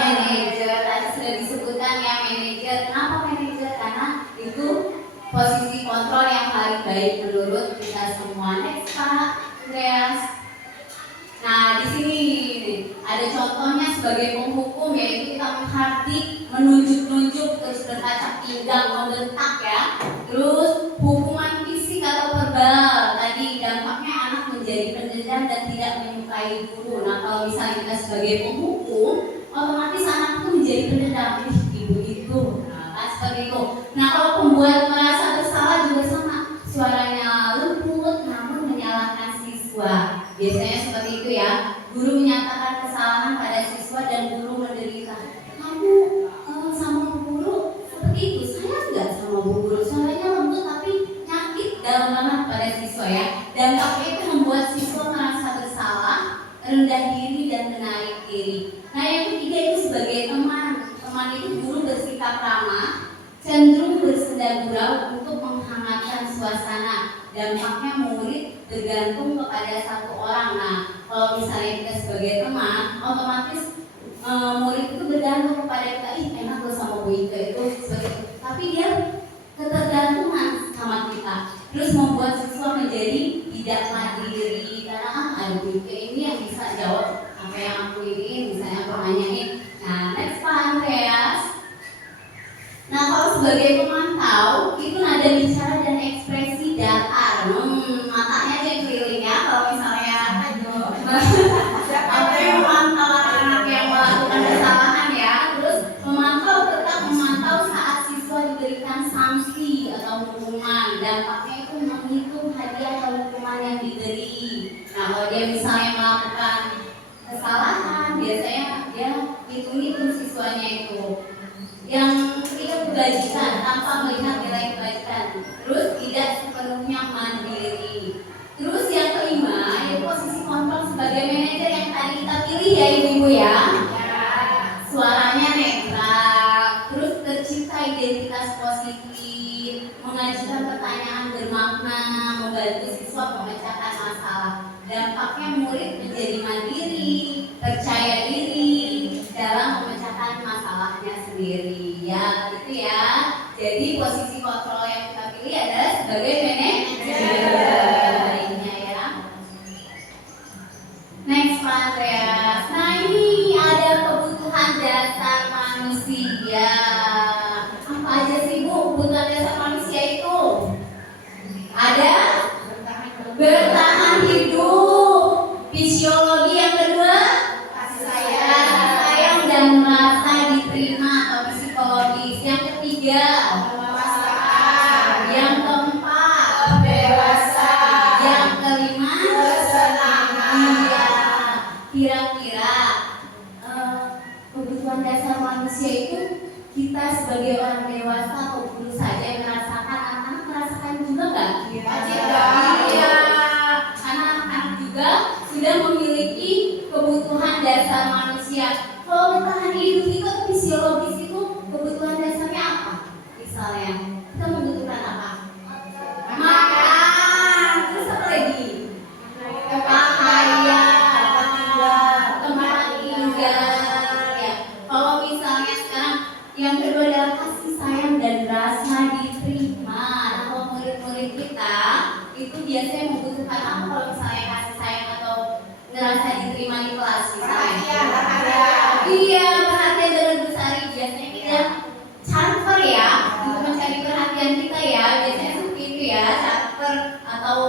Manajer. Tadi sudah disebutkan ya manajer. Kenapa manajer? Karena itu posisi kontrol yang paling baik menurut kita semua. Next Pak Andreas. Nah di sini ada contohnya sebagai penghukum, yaitu kita menghardik, menunjuk-nunjuk, terus berkacak pinggang, membentak ya. Terus hukuman fisik atau verbal, tadi dampaknya anak menjadi pendendam dan tidak menyukai guru. Nah kalau misalnya kita sebagai penghukum, otomatis anak itu menjadi pendendam, ibu itu, nah kan seperti itu. Nah kalau pembuat merasa bersalah juga sama, suaranya lembut namun menyalahkan siswa. Biasanya seperti itu ya, guru menyatakan kesalahan pada siswa dan guru menderita. Kamu sama bu guru seperti itu, saya enggak sama bu guru, suaranya lembut tapi nyakit dalam banget pada siswa ya. Dampaknya itu membuat siswa merasa bersalah, rendah diri dan menarik diri. Nah yang ketiga itu sebagai teman. Teman itu guru bersikap ramah, cenderung bersenda gurau untuk menghangatkan suasana. Dampaknya murid bergantung kepada satu orang. Nah kalau misalnya kita sebagai teman, otomatis murid itu bergantung kepada kita. Ih enak loh sama Bu Ika itu seperti itu. Tapi dia ketergantungan sama kita. Terus membuat siswa menjadi tidak mandiri karena ada Bu Ika ini yang bisa jawab apa yang aku ingin, misalnya pertanyain. Nah next Pak Andreas. Nah kalau sebagai pemantau itu nada bicara dan ekspresi datar. Matanya aja keliling ya kalau misalnya apa yang memantau anak yang melakukan kesalahan ya. Terus memantau, tetap memantau saat siswa diberikan sanksi atau hukuman. Dampaknya itu menghitung hadiah atau hukuman yang diberi. Nah kalau dia misalnya melakukan kesalahan, biasanya dia hitung-hitung siswanya itu. Yang ketiga kebajikan, tanpa melihat nilai kebajikan. Terus tidak sepenuhnya mandiri. Terus yang kelima yaitu posisi kontrol sebagai manajer yang tadi kita pilih ya ibu-ibu ya. Suaranya netral, terus tercipta identitas positif, mengajukan pertanyaan bermakna, membantu siswa memecahkan masalah. Dampaknya murid menjadi mandiri, percaya diri dalam memecahkan masalahnya sendiri. Ya, gitu ya. Jadi posisi kontrol yang kita pilih adalah sebagai manajer. Lainnya ya. Next Pak Andreas. Nah ini ada kebutuhan dasar manusia. Apa aja sih Bu kebutuhan dasar manusia itu? Ada bertahan hidup, fisiologi yang kedua, Kasih kebutuhan dasar manusia itu kita sebagai orang dewasa atau guru saja yang merasakan, anak-anak merasakan juga nggak? Iya, anak-anak juga sudah memiliki kebutuhan dasar manusia. Kalau bertahan hidup itu atau fisiologis itu kebutuhan dasarnya apa? Misalnya kita membutuhkan apa? Makan, terus apa lagi? Pakaian, tempat tinggal, ya. Kalau misalnya sekarang yang kedua adalah kasih sayang dan rasa diterima. Kalau murid-murid kita itu biasanya membutuhkan apa kalau misalnya kasih sayang atau ngerasa diterima di kelas misalnya? Iya, perhatian dari besari biasanya kita charter ya untuk mencari perhatian kita ya, biasanya seperti itu ya, charter atau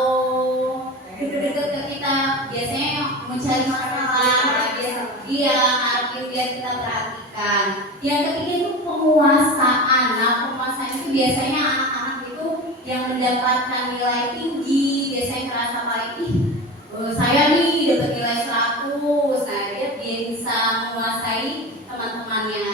deket-deket ke kita biasanya mencari masalah, iya ngarepin biar kita perhatikan. Yang ketiga itu penguasaan. Nah, penguasaan itu biasanya anak-anak itu yang mendapatkan nilai tinggi biasanya merasa paling saya nih dapat nilai 100. Nah, dia bisa menguasai teman-temannya.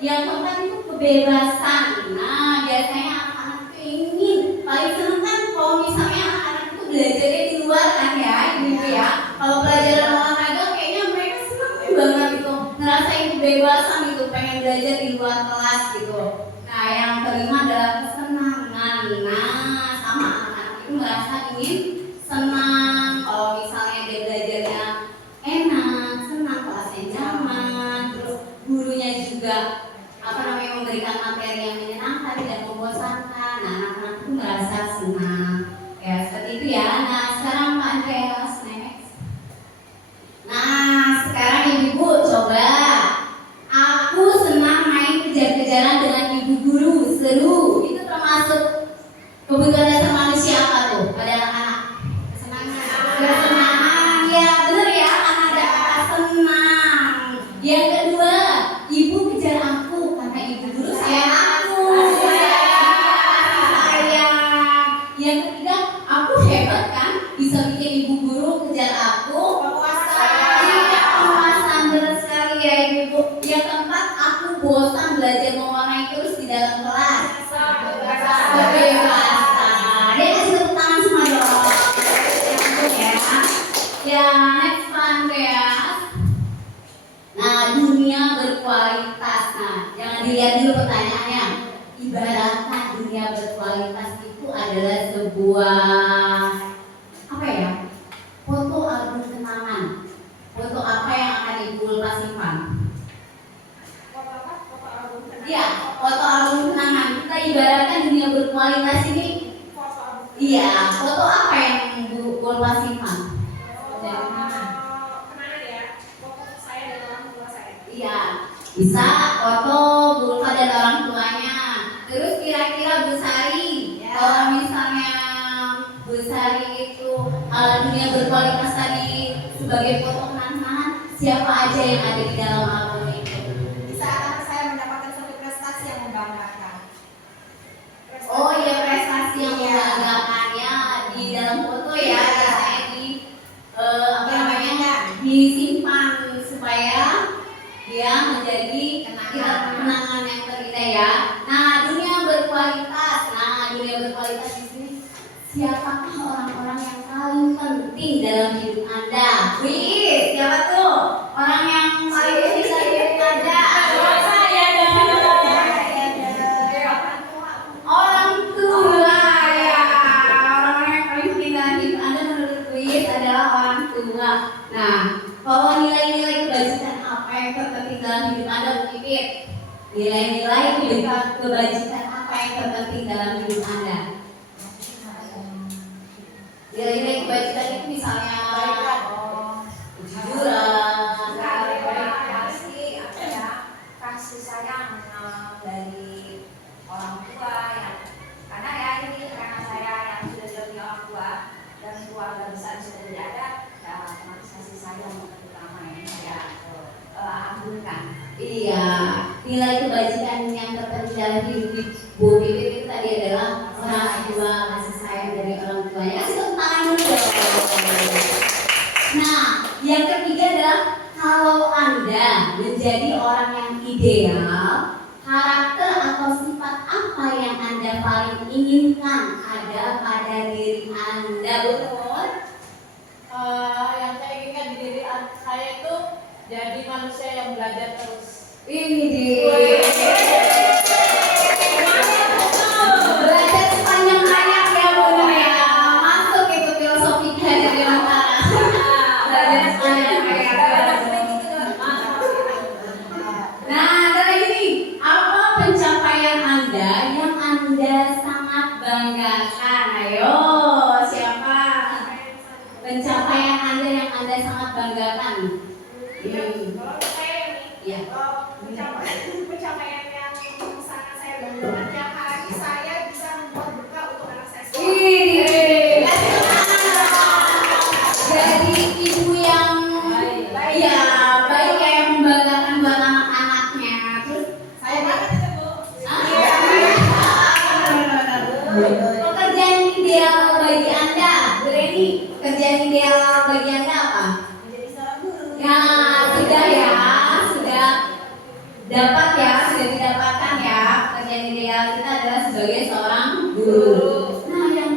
Yang keempat itu kebebasan. Nah, biasanya anak-anak itu ingin paling senang kan kalau misalnya anak-anak itu belajarnya di luar kan ya, gitu ya. Kalau pelajaran olahraga kayaknya mereka senang banget gitu, ngerasain kebebasan gitu, pengen belajar di luar kelas gitu. Nah, yang kelima adalah kesenangan. Nah, sama anak-anak itu merasa ingin senang. Kalau misalnya dia belajarnya enak, senang, kelasnya nyaman, terus gurunya juga memberikan materi yang menyenangkan dan membosankan. Nah, anak-anak itu merasa senang. Ya, seperti itu ya. Nah, sekarang Pak Andreas next. Nah, sekarang Ibu coba. Aku senang main kejar-kejaran dengan ibu guru, seru. Itu termasuk kebutuhan dasar manusia apa tuh pada anak-anak? Kesenangan, ya benar ya, anak ada kata senang. Yang kedua, ibu kejar aku karena ibu guru sayang aku. Sayang. Yang ketiga, aku hebat kan, bisa bikin ibu guru kejar aku. Penguasaan benar sekali ya ibu. Yang keempat, aku bosan belajar mewarnai terus di dalam kelas. Kebebasan. Dia kasih tepuk tangan semua dong. Ya, next one ya. Nah, dunia berkualitas. Nah, jangan dilihat dulu pertanyaannya. Ibaratkan dunia berkualitas itu adalah sebuah apa ya? Foto album kenangan. Foto apa yang akan Ibu lepas simpan? Iya, foto album kenangan. Kita ibaratkan dunia berkualitas ini. Iya, foto apa yang Ibu lepas simpan? Iya, bisa foto Bu Ulfa dan orang tuanya. Terus kira-kira Bu Sari, kalau misalnya Bu Sari itu dunia berkualitas tadi sebagai foto kenangan, siapa aja yang ada di dalam album itu? Bisa anak saya mendapatkan suatu prestasi yang membanggakan. Oh iya, prestasi yang membanggakan ya di dalam foto ya, biasanya di apa namanya disimpan supaya dia menjadi kenangan yang terindah ya. Nah, dunia berkualitas. Nah, dunia berkualitas di sini siapakah orang-orang yang paling penting dalam hidup Anda? Wih, siapa tuh? Orang yang paling penting dalam hidup Anda? Orang tua ya. Orang yang paling penting dalam hidup Anda menurut kuis adalah orang tua. Nah, kalau nilai-nilai kebajikan apa yang terpenting dalam hidup Anda, Bu Pipit? Nilai-nilai kebajikan apa yang terpenting dalam hidup Anda? Nilai-nilai kebajikan itu misalnya kejujuran, kasih sayang dari orang tua yang karena ya ini karena saya yang sudah punya orang tua dan keluarga besar sudah tidak ada, ya otomatis kasih sayang terutama yang saya agungkan. Iya, nilai kebajikan yang terpenting dalam hidup Bu Pipit itu tadi adalah orang tua, kasih sayang dari orang tuanya. Kasih tepuk tangan dulu dong. Nah, yang ketiga adalah kalau Anda menjadi menjadi orang yang ideal, karakter atau sifat apa yang Anda paling inginkan ada pada diri Anda? Betul? Yang saya inginkan di diri saya itu jadi manusia yang belajar terus. Ini belajar sepanjang hayat ya benar ya. Masuk itu filosofika dari Mantara. Belajar sepanjang hayat. Nah, ada lagi nih. Apa pencapaian Anda yang Anda sangat banggakan? Ayo, siapa? Pencapaian Anda yang Anda sangat banggakan. Kalau saya ini, Ya. pencapaian yang sangat saya banggakan tiap hari saya bisa membuat bekal untuk anak saya sekolah. Ih, jadi ibu yang ya baik yang membanggakan buat anak-anaknya. Terus Saya banget itu, Bu. pekerjaan ideal bagi Anda, Bu Reni, pekerjaan ideal bagi Anda apa? Menjadi seorang guru. Ya sudah ya, sudah dapat ya, sudah didapatkan ya. Pekerjaan ideal kita adalah sebagai seorang guru. Nah, yang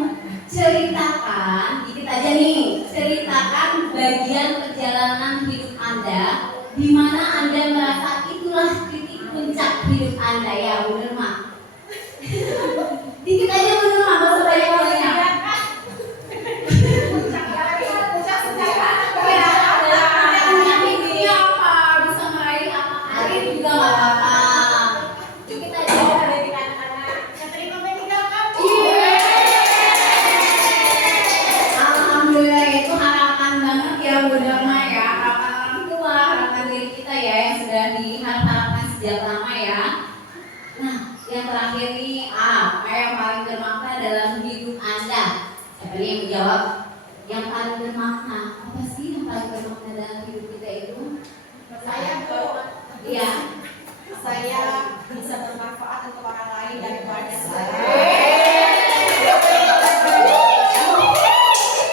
ceritakan, dikit aja nih, ceritakan bagian perjalanan hidup Anda di mana Anda merasa itulah titik puncak hidup Anda ya, bener mak? Dikit aja bener mak, gak usah banyak-banyak. Puncak hidupnya apa? Bisa meraih apa? Karir juga gak apa-apa. Dikit aja. Alhamdulillah itu harapan banget ya benar mah ya, harapan orang tua, harapan diri kita ya yang sudah diharapkan sejak lama ya. Nah, yang terakhir nih apa yang paling bermakna dalam hidup Anda? Siapa nih yang menjawab? Yang paling bermakna apa sih yang paling bermakna dalam hidup kita itu? Saya, Bu. Iya. Saya bisa bermanfaat untuk orang lain dan keluarga saya.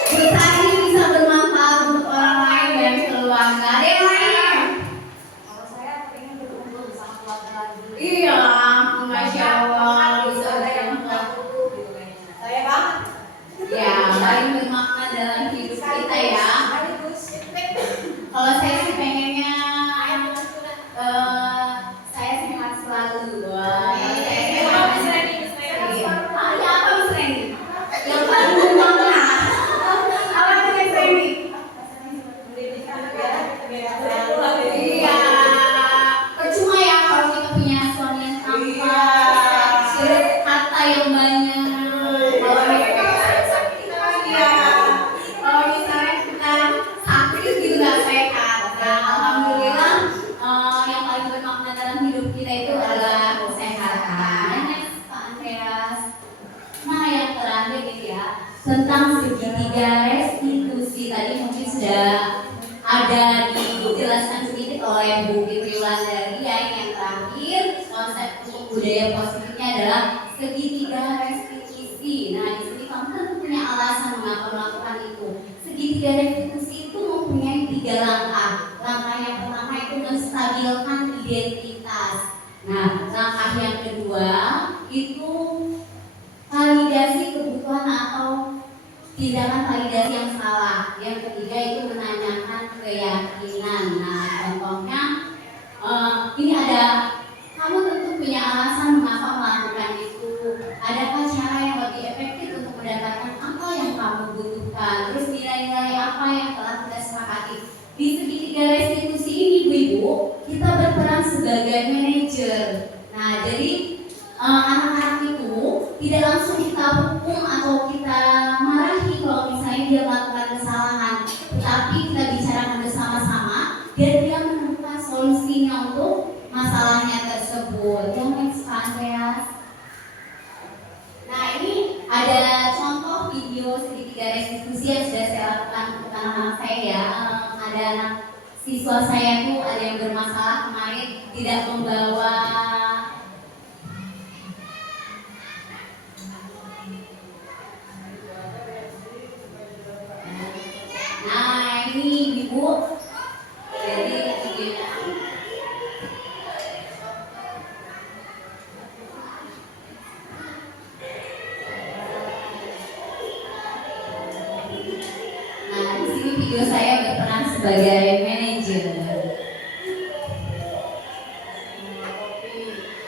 Kita ini bisa bermanfaat untuk orang lain dan keluarga. Ada yang lain? Kalau saya pengen berkumpul bersama keluarga lagi. Iya, Masya Allah bisa bermanfaat. Saya banget. Ya, paling bermakna dalam hidup kita ya. Kalau saya sih pengennya saya sehat selalu. Wah, saya sehat. Ah, ya, apa Miss Reni? Yang paling bermakna. Apa tuh Miss Reni? Iya, percuma ya kalau kita punya suami yang tampan, harta yang banyak. Kalau misalnya kita sakit gitu nggak sehat. Nah, alhamdulillah yang paling bermakna dalam hidup kita itu adalah kesehatan. Next, Pak Andreas. Nah, yang terakhir gitu ya tentang segitiga restitusi tadi mungkin sudah ada dijelaskan sedikit oleh Bu Fitri Wulandari ya. Yang terakhir konsep untuk budaya positifnya adalah segitiga restitusi. Nah, di sini kamu tentu punya alasan mengapa melakukan itu. Segitiga restitusi itu mempunyai 3 langkah. Langkah yang pertama itu menstabilkan identitas. Nah, langkah yang kedua itu validasi kebutuhan atau tindakan validasi yang salah. Yang ketiga itu menanyakan keyakinan. Nah, contohnya ini ada, kamu tentu punya alasan mengapa melakukan itu. Adakah cara yang lebih efektif untuk mendapatkan apa yang kamu butuhkan? Terus nilai-nilai apa yang telah kita sepakati? Di segitiga restitusi ini, Bu-Ibu, kita berperan sebagai manajer. Nah, jadi anak-anak itu tidak langsung kita hukum atau kita marahi kalau misalnya dia melakukan kesalahan, tetapi kita bicarakan bersama-sama dan dia menemukan solusinya untuk masalahnya tersebut. Yang next, Pak Andreas. Nah, ini ada contoh video segitiga restitusi yang sudah saya lakukan untuk anak-anak saya ya. Ada anak siswa saya tuh ada yang bermasalah kemarin tidak membawa Nah, ini Ibu. Jadi sebagai manajer.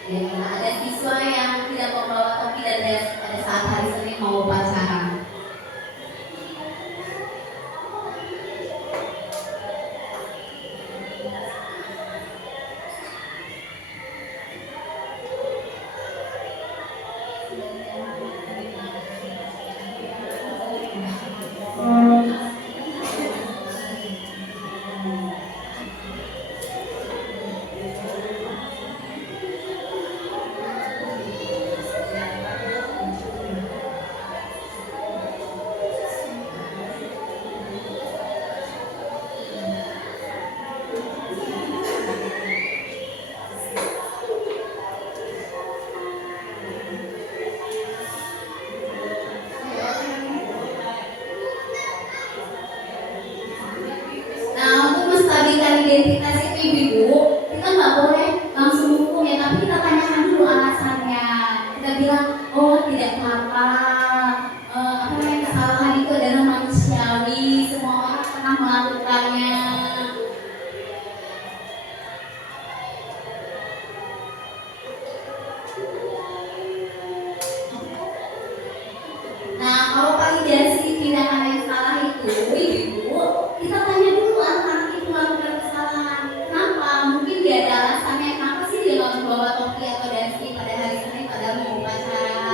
Ya, ada siswa yang tidak membawa topi dan pada saat hari Senin mau upacara. Nah, untuk menstabilkan identitas itu ibu-ibu, kita nggak boleh langsung hukum ya, tapi kita tanyakan dulu alasannya. Kita bilang, oh tidak apa-apa, apa namanya, kesalahan itu adalah manusiawi, semua orang pernah melakukannya. Nah, kalau validasi tindakan yang salah itu, ibu, kita tanya dulu anak-anak itu melakukan kesalahan. Kenapa? Mungkin dia ada alasannya. Kenapa sih dia nggak membawa topi atau dasi pada hari Senin padahal mau upacara?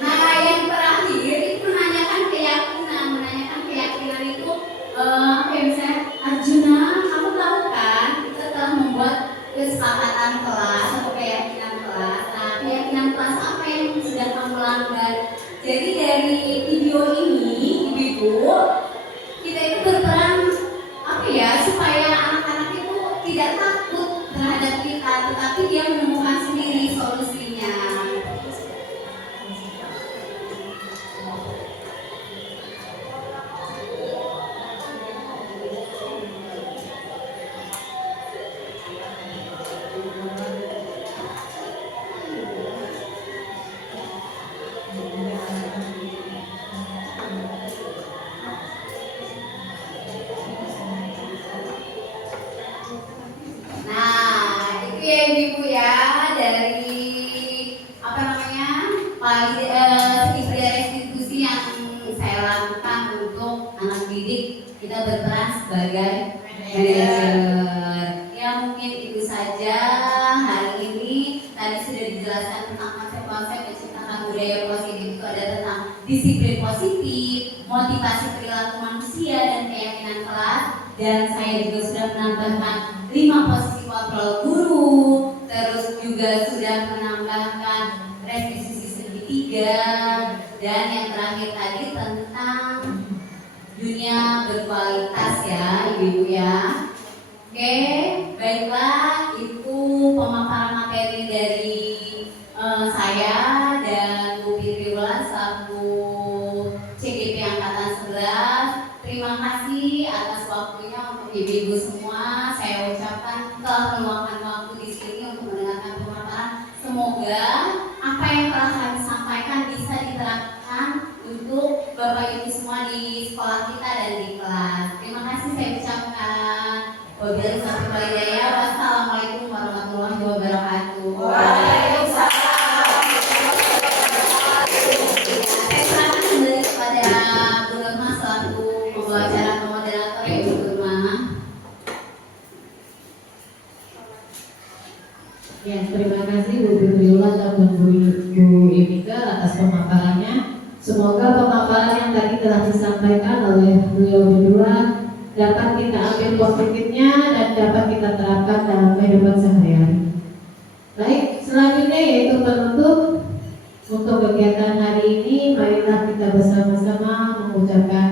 Nah, yang terakhir itu menanyakan keyakinan itu apa ya, misalnya Arjuna, kamu tahu kan kita telah membuat kesepakatan kelas atau keyakinan kelas. Nah, keyakinan kelas apa yang sudah kamu langgar? Jadi dari video ini, ibu-ibu, kita itu berperan apa ya, supaya anak-anak itu tidak takut terhadap kita, tetapi dia menemukan sendiri solusinya. Nah, itu ya ibu ya, dari apa namanya, segi restitusi yang saya lakukan untuk anak didik. Kita berperan sebagai manajer. Ya mungkin itu saja hari ini. Tadi sudah dijelaskan tentang konsep-konsep menciptakan budaya positif. Itu ada tentang disiplin positif, motivasi perilaku manusia, dan keyakinan kelas. Dan saya juga sudah menambahkan 5 posisi kontrol guru, terus juga sudah menambahkan restitusi segitiga, dan yang terakhir tadi tentang dunia berkualitas ya ibu-ibu ya. Oke, baiklah, itu pemaparan materi dari saya dan Bu Fitri Wulan selaku CGP Angkatan 11. Terima kasih atas waktunya untuk ibu-ibu semua. Saya ucapkan telah meluangkan waktu di sini untuk mendengarkan pemaparan. Semoga apa yang telah kami sampaikan bisa diterapkan untuk Bapak Ibu semua di sekolah kita dan di kelas. Terima kasih saya ucapkan. Wabillahi taufiq wal hidayah. Wassalamualaikum warahmatullahi wabarakatuh. Waalaikumsalam. Saya serahkan kembali kepada Bu Nurma selaku pembawa acara atau moderator ya Bu Nurma. Ya, terima kasih Bu Fitriyullah dan Bu Imika atas pemaparannya. Semoga pemaparan yang tadi telah disampaikan oleh beliau berdua dapat kita ambil positifnya dan dapat kita terapkan dalam kehidupan sehari-hari. Baik, selanjutnya yaitu penutup untuk kegiatan hari ini. Marilah kita bersama-sama mengucapkan